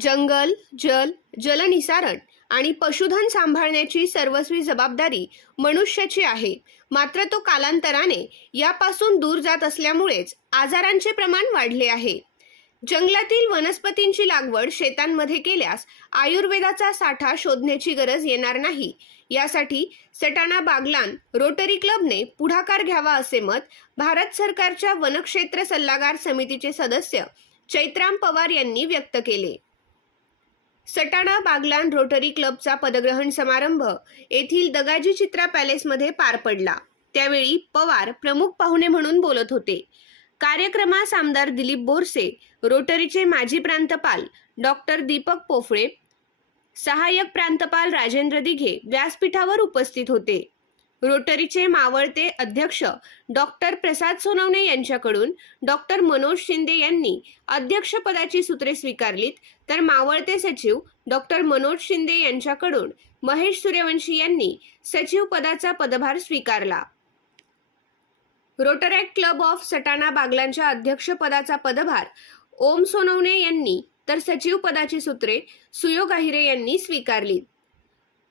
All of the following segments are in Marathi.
जंगल जल जलनिसारण आणि पशुधन सांभाळण्याची सर्वस्वी जबाबदारी मनुष्याची आहे. मात्र तो कालांतराने यापासून दूर जात असल्यामुळेच आजारांचे प्रमाण वाढले आहे. जंगलातील वनस्पतींची लागवड शेतांमध्ये केल्यास आयुर्वेदाचा साठा शोधण्याची गरज येणार नाही. यासाठी सटाणा बागलान रोटरी क्लबने पुढाकार घ्यावा असे मत भारत सरकारच्या वनक्षेत्र सल्लागार समितीचे सदस्य चैत्राम पवार यांनी व्यक्त केले. सटाणा बागलान रोटरी क्लबचा पदग्रहण समारंभ येथील दगाजी चित्रा पॅलेसमध्ये पार पडला. त्यावेळी पवार प्रमुख पाहुणे म्हणून बोलत होते. कार्यक्रमास आमदार दिलीप बोरसे रोटरीचे माजी प्रांतपाल डॉक्टर दीपक पोफळे सहाय्यक प्रांतपाल राजेंद्र दिघे व्यासपीठावर उपस्थित होते. रोटरीचे मावळते अध्यक्ष डॉक्टर प्रसाद सोनवणे यांच्याकडून डॉक्टर मनोज शिंदे यांनी अध्यक्षपदाची सूत्रे स्वीकारलीत. तर मावळते सचिव डॉक्टर मनोज शिंदे यांच्याकडून महेश सूर्यवंशी यांनी सचिव पदाचा पदभार स्वीकारला. रोटरॅक्ट क्लब ऑफ सटाणा बागलांच्या अध्यक्षपदाचा पदभार ओम सोनवणे यांनी तर सचिव पदाची सूत्रे सुयोग अहिरे यांनी स्वीकारली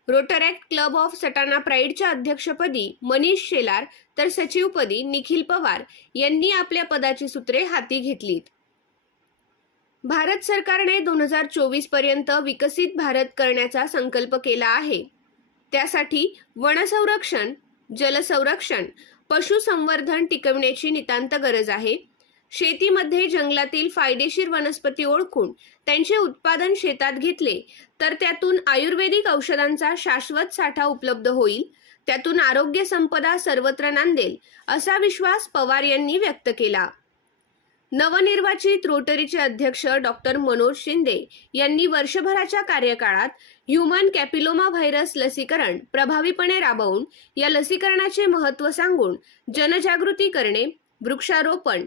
रोटरॅक्ट क्लब ऑफ सटाणा प्राईडच्या अध्यक्षपदी मनीष शेलार तर सचिवपदी निखिल पवार यांनी आपल्या पदाची सूत्रे हाती घेतलीत. भारत सरकारने दोन हजार चोवीसपर्यंत विकसित भारत करण्याचा संकल्प केला आहे. त्यासाठी वनसंरक्षण जलसंरक्षण पशुसंवर्धन टिकविण्याची नितांत गरज आहे. शेतीमध्ये जंगलातील फायदेशीर वनस्पती ओळखून त्यांचे उत्पादन शेतात घेतले तर त्यातून आयुर्वेदिक औषधांचा शाश्वत साठा उपलब्ध होईल त्यातून आरोग्य संपदा सर्वत्र नांदेल असा विश्वास पवार यांनी व्यक्त केला. नवनिर्वाचित रोटरीचे अध्यक्ष डॉक्टर मनोज शिंदे यांनी वर्षभराच्या कार्यकाळात ह्युमन कॅपिलोमा व्हायरस लसीकरण प्रभावीपणे राबवून या लसीकरणाचे महत्त्व सांगून जनजागृती करणे वृक्षारोपण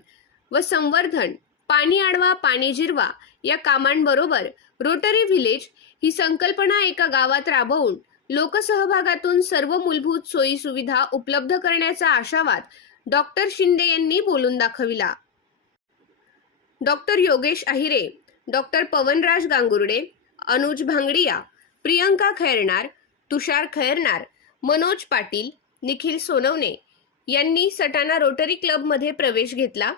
व संवर्धन पाणी आडवा पाणी जिरवा या कामांबरोबर रोटरी व्हिलेज ही संकल्पना एका गावात राबवून लोकसहभागातून सर्व मूलभूत सोयी सुविधा उपलब्ध करण्याचा आशावाद डॉक्टर शिंदे यांनी बोलून दाखविला. डॉक्टर योगेश अहिरे डॉक्टर पवनराज गांगुर्डे अनुज भांगडिया प्रियंका खैरनार तुषार खैरनार मनोज पाटील निखिल सोनवणे यांनी सटाणा रोटरी क्लबमध्ये प्रवेश घेतला.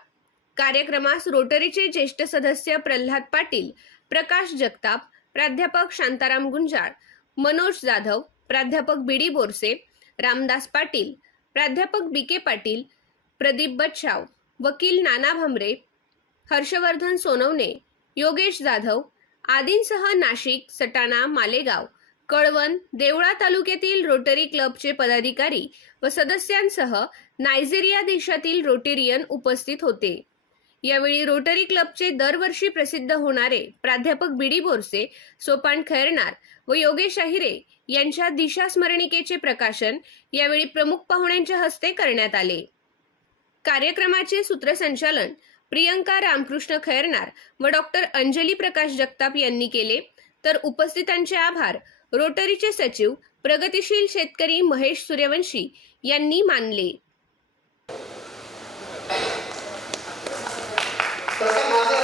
कार्यक्रमास रोटरीचे ज्येष्ठ सदस्य प्रल्हाद पाटील प्रकाश जगताप प्राध्यापक शांताराम गुंजाळ मनोज जाधव प्राध्यापक बी डी बोरसे रामदास पाटील प्राध्यापक बी के पाटील प्रदीप बच्छाव वकील नाना भांबरे हर्षवर्धन सोनवणे योगेश जाधव आदींसह नाशिक सटाणा मालेगाव कळवण देवळा तालुक्यातील रोटरी क्लबचे पदाधिकारी व सदस्यांसह नायजेरिया देशातील रोटेरियन उपस्थित होते. यावेळी रोटरी क्लबचे दरवर्षी प्रसिद्ध होणारे प्राध्यापक बीडी बोरसे सोपान खैरनार व योगेश अहिरे यांच्या दिशा स्मरणिकेचे प्रकाशन यावेळी प्रमुख पाहुण्यांच्या हस्ते करण्यात आले. कार्यक्रमाचे सूत्रसंचालन प्रियंका रामकृष्ण खैरनार व डॉक्टर अंजली प्रकाश जगताप यांनी केले. तर उपस्थितांचे आभार. रोटरीचे सचिव प्रगतिशील शेतकरी महेश सूर्यवंशी यांनी मानले. तसा माझा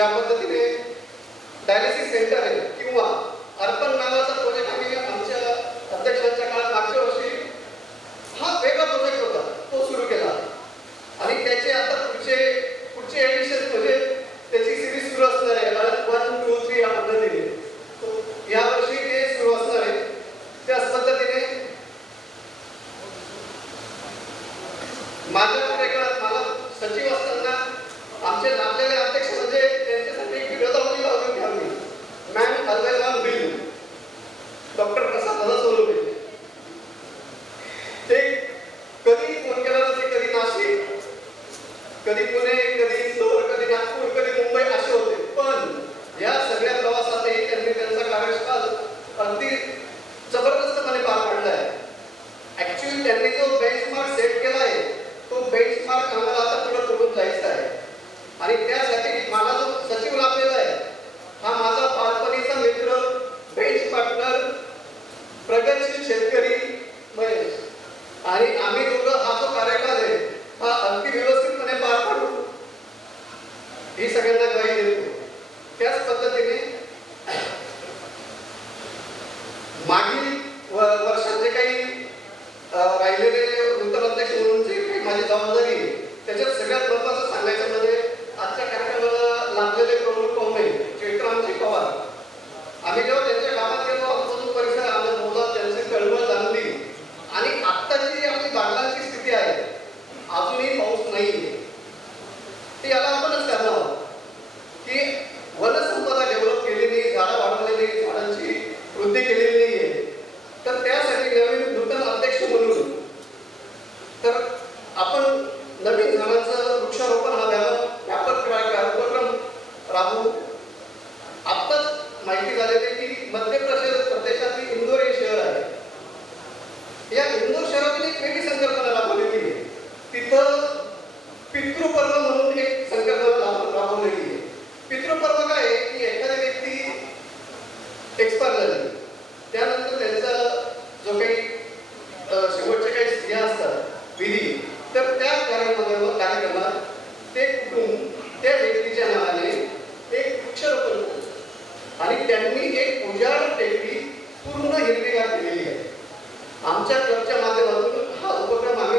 ज्या पद्धतीने डायलिसिस सेंटर आहे किंवा अर्पण नावाचा प्रोजेक्ट आणि त्यासाठी मला जो सचिव लाभलेला आहे हा माझा बालपणीचा मित्र बेस्ट पार्टनर प्रगतशील शेतकरी महेश. आणि आम्ही दोघं हा जो कार्यकाल आहे हा अगदी व्यवस्थितपणे पार पाडू. ही सगळ्यांना ग्वाही देतो. त्याच पद्धतीने मागील वर्षात जे काही राहिलेले नूतन अध्यक्ष म्हणून जे काही माझी जबाबदारी त्याच्यात सगळ्यात महत्वाचं faith एक्सपायर झाली त्यानंतर त्यांचा जो काही शेवटच्या काही स्त्रिया असतात विधी तर त्या कार्यक्रमावर कार्यक्रमात ते कुटुंब त्या व्यक्तीच्या नावाने एक वृक्षारोपण करतो आणि त्यांनी एक उजाड टेकडी पूर्ण हिरवीगार दिलेली आहे. आमच्या क्लबच्या माध्यमातून हा उपक्रम आम्ही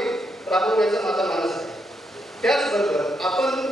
राबवण्याचा माझा मानस आहे. त्याचबरोबर आपण